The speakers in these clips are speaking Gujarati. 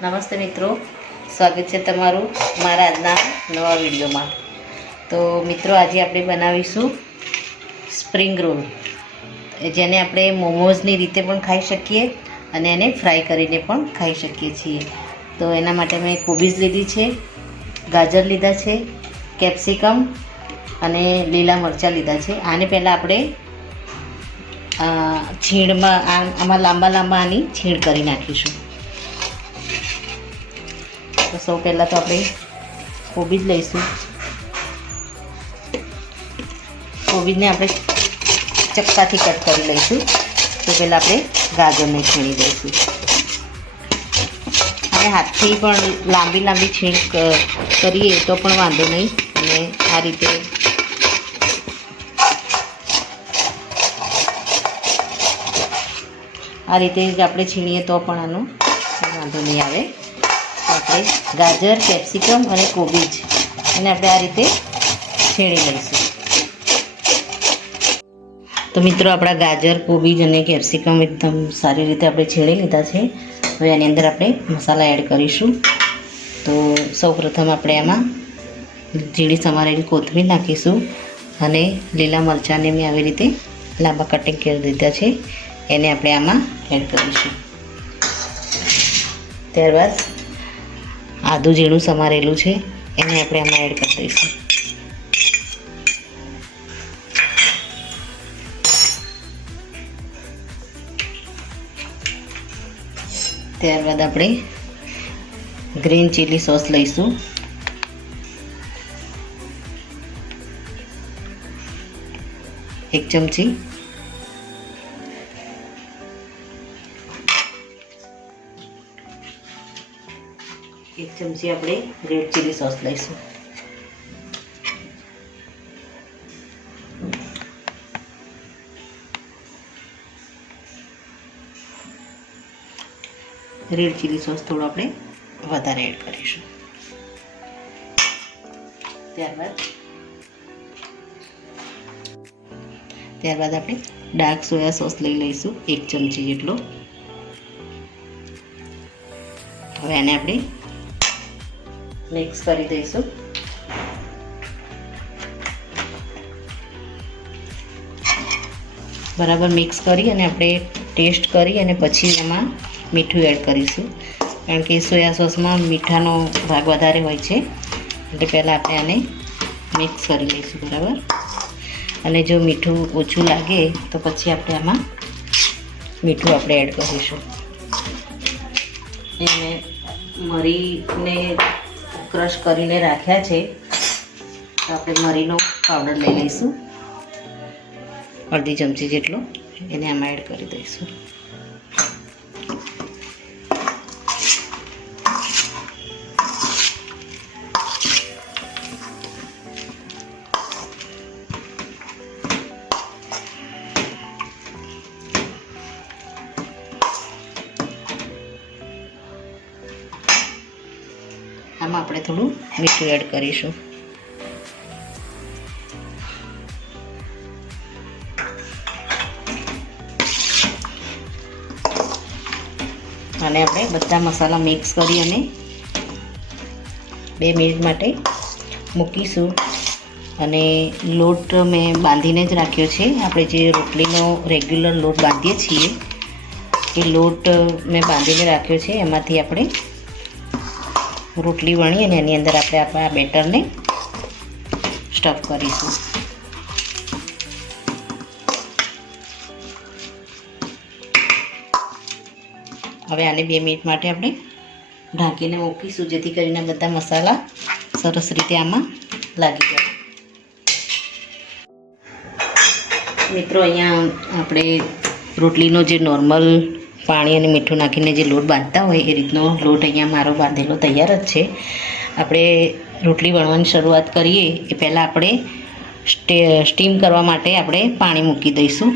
નમસ્તે મિત્રો, સ્વાગત છે તમારું મારા આજના નવા વિડીયોમાં. તો મિત્રો, આજે આપણે બનાવીશું સ્પ્રિંગ રોલ, જેને આપણે મોમોઝની રીતે પણ ખાઈ શકીએ અને એને ફ્રાય કરીને પણ ખાઈ શકીએ છીએ. તો એના માટે મેં કોબીજ લીધી છે, ગાજર લીધા છે, કેપ્સિકમ અને લીલા મરચાં લીધા છે. આને પહેલાં આપણે છીણમાં આમાં લાંબા લાંબા આની છીણ કરી નાખીશું. તો સૌ પહેલાં તો આપણે કોબીજ લઈશું. કોબીજને આપણે ચક્કાથી કટ કરી લઈશું. તો પહેલાં આપણે ગાજરને છીણી દઈશું. અને હાથથી પણ લાંબી લાંબી છીણ કરીએ તો પણ વાંધો નહીં. અને આ રીતે જ આપણે છીણીએ તો પણ આનો વાંધો નહીં આવે. આપણે ગાજર, કેપ્સિકમ અને કોબીજ એને આપણે આ રીતે છીણી લઈશું. તો મિત્રો, આપણા ગાજર, કોબીજ અને કેપ્સિકમ એકદમ સારી રીતે આપણે છીણી લીધા છે. હવે આની અંદર આપણે મસાલા એડ કરીશું. તો સૌપ્રથમ આપણે આમાં ઝીણી સમારેલી કોથમીર નાખીશું અને લીલા મરચાંને મેં આવી રીતે લાંબા કટિંગ કરી દીધા છે, એને આપણે આમાં એડ કરીશું. ત્યારબાદ આદું ઝીણું સમારેલું છે, એને આપણે આમાં એડ કરી દઈશું. ત્યારબાદ આપણે ગ્રીન ચીલી સોસ લઈશું. એક ચમચી. એક ચમચી આપણે રેડ ચીલી સોસ લઈશું. રેડ ચીલી સોસ થોડો આપણે વધારે એડ કરીશું. ત્યારબાદ આપણે ડાર્ક સોયા સોસ લઈ લઈશું, 1 ચમચી જેટલો. હવે આને આપણે મિક્સ કરી દઈશું. બરાબર મિક્સ કરી અને આપણે ટેસ્ટ કરી અને પછી એમાં મીઠું એડ કરીશું, કારણ કે સોયા સોસમાં મીઠાનો ભાગ વધારે હોય છે. એટલે પહેલાં આપણે આને મિક્સ કરી લઈશું બરાબર. અને જો મીઠું ઓછું લાગે તો પછી આપણે આમાં મીઠું આપણે એડ કરીશું. એને મરીને ક્રશ કરીને રાખ્યા છે, તો આપણે મરીનો પાવડર લઈ લઈશું, અડધી ચમચી જેટલો. એને આમાં એડ કરી દઈશું. આમાં આપણે થોડું મીઠું એડ કરીશું. અને આપણે બધા મસાલા મિક્સ કરી અને 2 મિનિટ માટે મૂકીશું. અને લોટ મેં બાંધીને જ રાખ્યો છે. આપણે જે રોટલીનો રેગ્યુલર લોટ બાંધીએ છીએ એ લોટ મેં બાંધીને રાખ્યો છે. એમાંથી આપણે રોટલી વણી અને એની અંદર આપણે આપણા બેટરને સ્ટફ કરીશું. હવે આને 2 મિનિટ માટે આપણે ઢાંકીને મૂકીશું, જેથી કરીને બધા મસાલા સરસ રીતે આમાં લાગી જાય. મિત્રો, અહીંયા આપણે રોટલીનો જે નોર્મલ પાણી અને મીઠું નાખીને જે લોટ બાંધતા હોય એ રીતનો લોટ અહીંયા મારો બાંધેલો તૈયાર જ છે. આપણે રોટલી વણવાની શરૂઆત કરીએ એ પહેલાં આપણે સ્ટીમ કરવા માટે આપણે પાણી મૂકી દઈશું.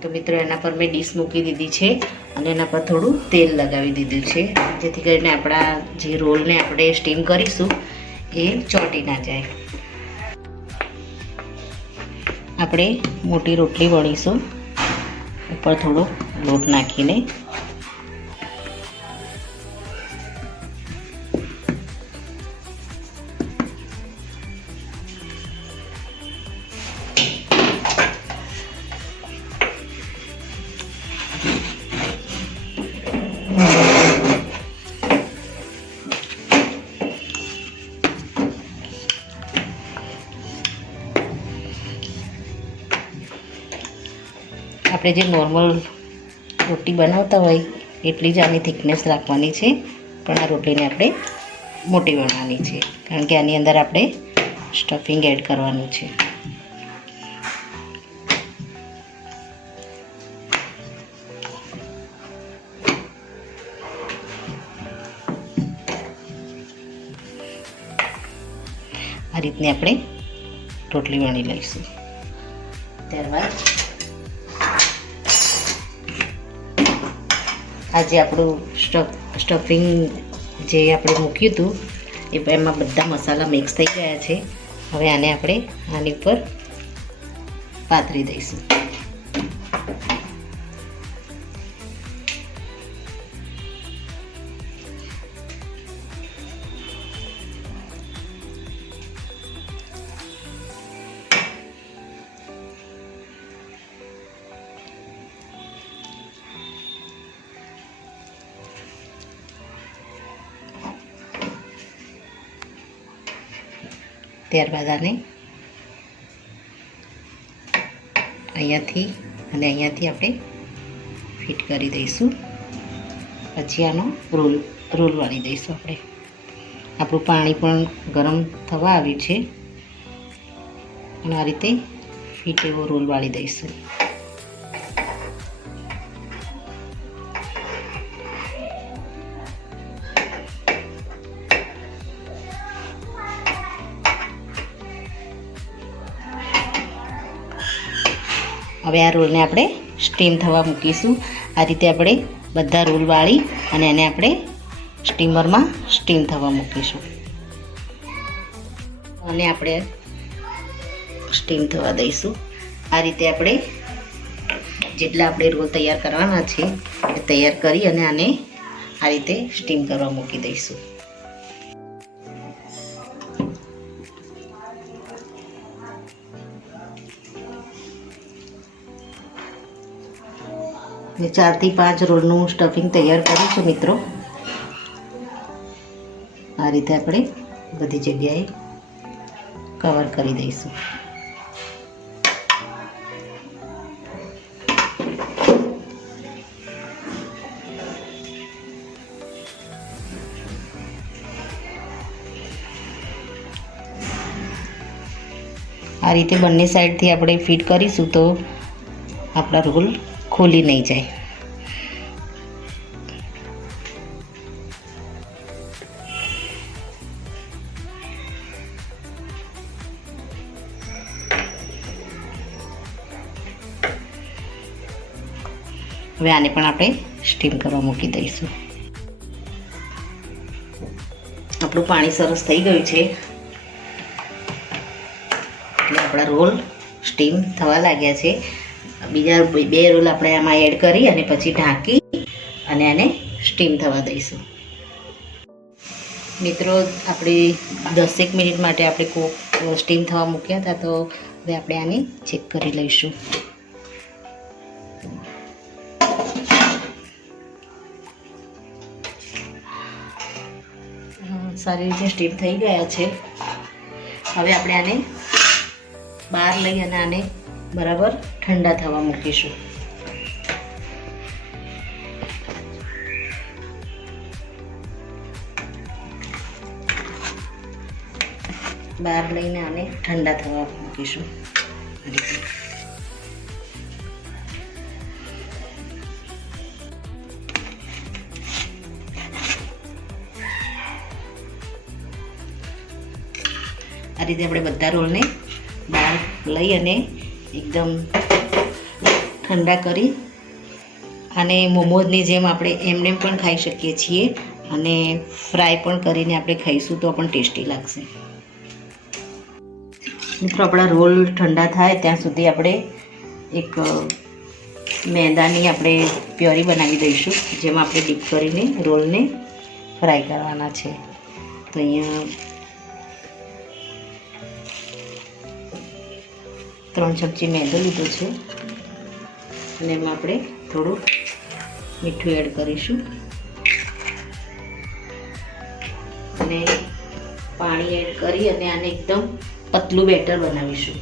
તો મિત્રો, એના પર મેં ડીશ મૂકી દીધી છે અને એના પર થોડું તેલ લગાવી દીધું છે, જેથી કરીને આપણા જે રોલને આપણે સ્ટીમ કરીશું એ ચોંટી ના જાય. આપણે મોટી રોટલી વણીશું, ઉપર થોડો લોટ નાખીને આપણે જે નોર્મલ રોટી બનાવતા હોય એટલી જ આની થિકનેસ રાખવાની છે, પણ આ રોટલીને આપણે મોટી બનાવવાની છે, કારણ કે આની અંદર આપણે સ્ટફિંગ એડ કરવાનું છે. આ રીતની આપણે રોટલી વણી લઈશું. ત્યારબાદ આજે આપણું સ્ટફિંગ જે આપણે મૂક્યું હતું એમાં બધા મસાલા મિક્સ થઈ ગયા છે. હવે આને આપણે આની ઉપર પાથરી દઈશું. ત્યારબાદ આને અહીંયાથી અને અહીંયાથી આપણે ફિટ કરી દઈશું. પછી આનો રોલ વાળી દઈશું. આપણું પાણી પણ ગરમ થવા આવ્યું છે અને આ રીતે ફિટ એવો રોલ વાળી દઈશું. હવે આ રોલને આપણે સ્ટીમ થવા મૂકીશું. આ રીતે આપણે બધા રોલ વાળી અને એને આપણે સ્ટીમરમાં સ્ટીમ થવા મૂકીશું. અને આપણે સ્ટીમ થવા દઈશું. આ રીતે આપણે જેટલા આપણે રોલ તૈયાર કરવાના છે એ તૈયાર કરી અને આને આ રીતે સ્ટીમ કરવા મૂકી દઈશું. મેં 4 થી 5 રોલનું સ્ટફિંગ તૈયાર કર્યું છે મિત્રો. આ રીતે આપણે બધી જગ્યાએ કવર કરી દઈશું. આ રીતે બંને સાઈડથી આપણે ફિટ કરીશું તો આપણા રોલ ખોલી નહીં જાય. હવે આને પણ આપણે સ્ટીમ કરવા મૂકી દઈશું. આપણું પાણી સરસ થઈ ગયું છે એટલે આપણા રોલ સ્ટીમ થવા લાગ્યા છે. બીજા 2 રોલ આપણે આમાં એડ કરી અને પછી ઢાંકી અને આને સ્ટીમ થવા દઈશું. મિત્રો આપણે 10 મિનિટ માટે આપણે સ્ટીમ થવા મૂક્યા હતા, તો હવે આપણે આને ચેક કરી લઈશું. સારી રીતે સ્ટીમ થઈ ગયા છે. હવે આપણે આને બહાર લઈ અને આને બરાબર ઠંડા થવા મૂકીશું. બહાર લઈને આને ઠંડા થવા મૂકીશું. આ રીતે આપણે બધા રોલને બહાર લઈ અને એકદમ ઠંડા કરી અને મોમોઝની જેમ આપણે એમને પણ ખાઈ શકીએ છીએ અને ફ્રાય પણ કરીને આપણે ખાઈશું તો પણ ટેસ્ટી લાગશે. મિત્રો આપણા રોલ ઠંડા થાય ત્યાં સુધી આપણે એક મેદાની આપણે પ્યોરી બનાવી દઈશું, જેમાં આપણે ડીપ કરીને રોલને ફ્રાય કરવાના છે. તો અહીંયા 3 ચમચી મેદો લીધો છે અને એમાં આપણે થોડું મીઠું એડ કરીશું અને પાણી એડ કરી અને આને એકદમ પતલું બેટર બનાવીશું.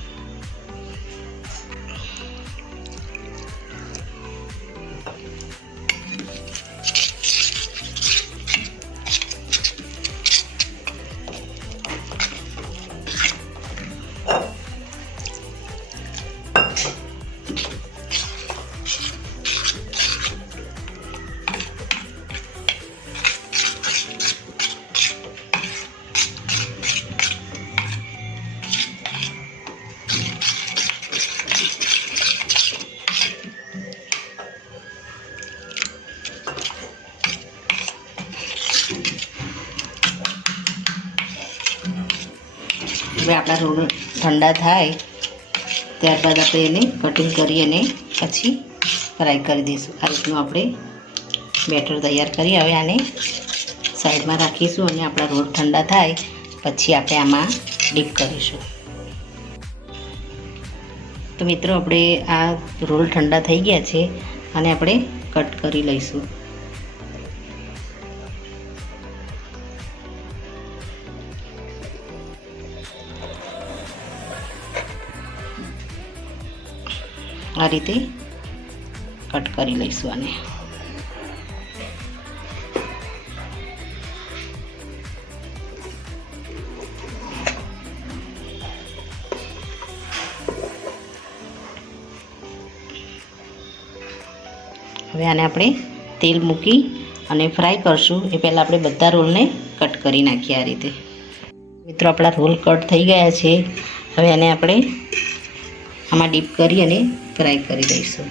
હવે આપણા રોલ ઠંડા થાય ત્યારબાદ આપણે એને કટિંગ કરી અને પછી ફ્રાય કરી દઈશું. આ રીતનું આપણે બેટર તૈયાર કરી હવે આને સાઈડમાં રાખીશું અને આપણા રોલ ઠંડા થાય પછી આપણે આમાં ડીપ કરીશું. તો મિત્રો આપણે આ રોલ ઠંડા થઈ ગયા છે અને આપણે કટ કરી લઈશું. આ રીતે કટ કરી લઈશું આને. હવે આને આપણે તેલ મૂકી અને ફ્રાય કરશું એ પહેલાં આપણે બધા રોલને કટ કરી નાખીએ. આ રીતે મિત્રો આપણા રોલ કટ થઈ ગયા છે. હવે આને આપણે આમાં ડીપ કરી અને ફ્રાય કરી દઈશું.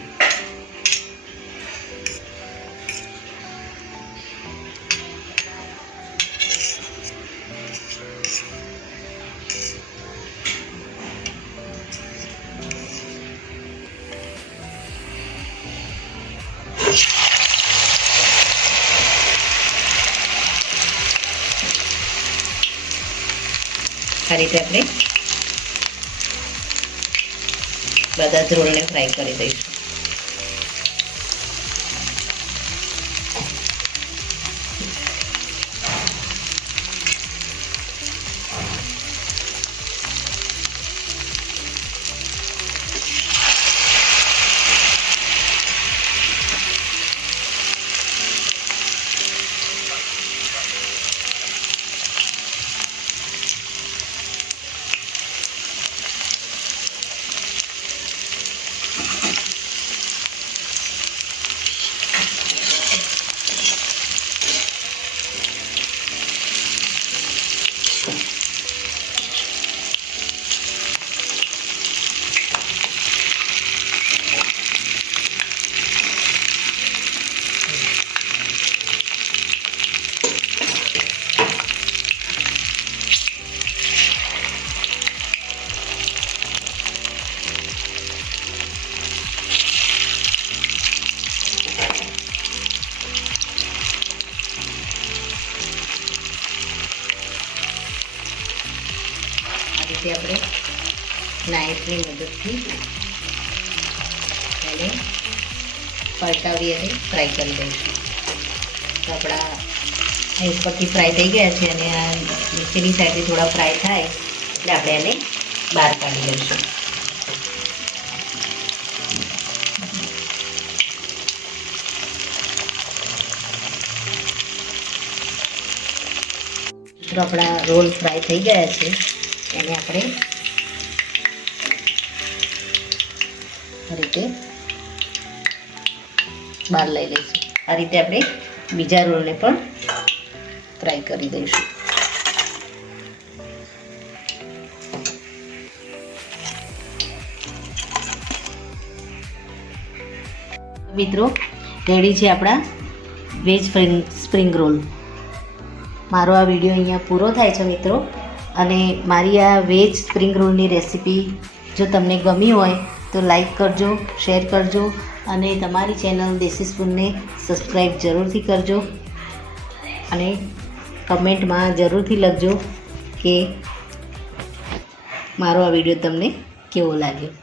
આ રીતે આપણે બધા જ રોલને ફ્રાય કરી દઈશું. રીતે આપણે નાઈફની મદદથી એને પલટાવી અને ફ્રાય કરી દઈશું. તો આપણા એક પટ્ટી ફ્રાય થઈ ગયા છે અને આ નીચેની સાઈડથી થોડા ફ્રાય થાય એટલે આપણે એને બહાર કાઢી લઈશું. તો આપણા રોલ ફ્રાય થઈ ગયા છે એને આપણે આ રીતે બહાર લઈ લઈશું. આ રીતે આપણે બીજા રોલને પણ ફ્રાય કરી દઈશું. મિત્રો રેડી છે આપણા વેજ સ્પ્રિંગ રોલ. મારો આ વિડીયો અહીંયા પૂરો થાય છે મિત્રો. અને મારી આ વેજ સ્પ્રિંગ રોલની રેસીપી જો તમને ગમી હોય તો લાઈક કરજો, શેર કરજો અને તમારી ચેનલ દેશી સ્પૂનને સબસ્ક્રાઈબ જરૂરથી કરજો અને કમેન્ટમાં જરૂરથી લખજો કે મારો આ વિડીયો તમને કેવો લાગ્યો.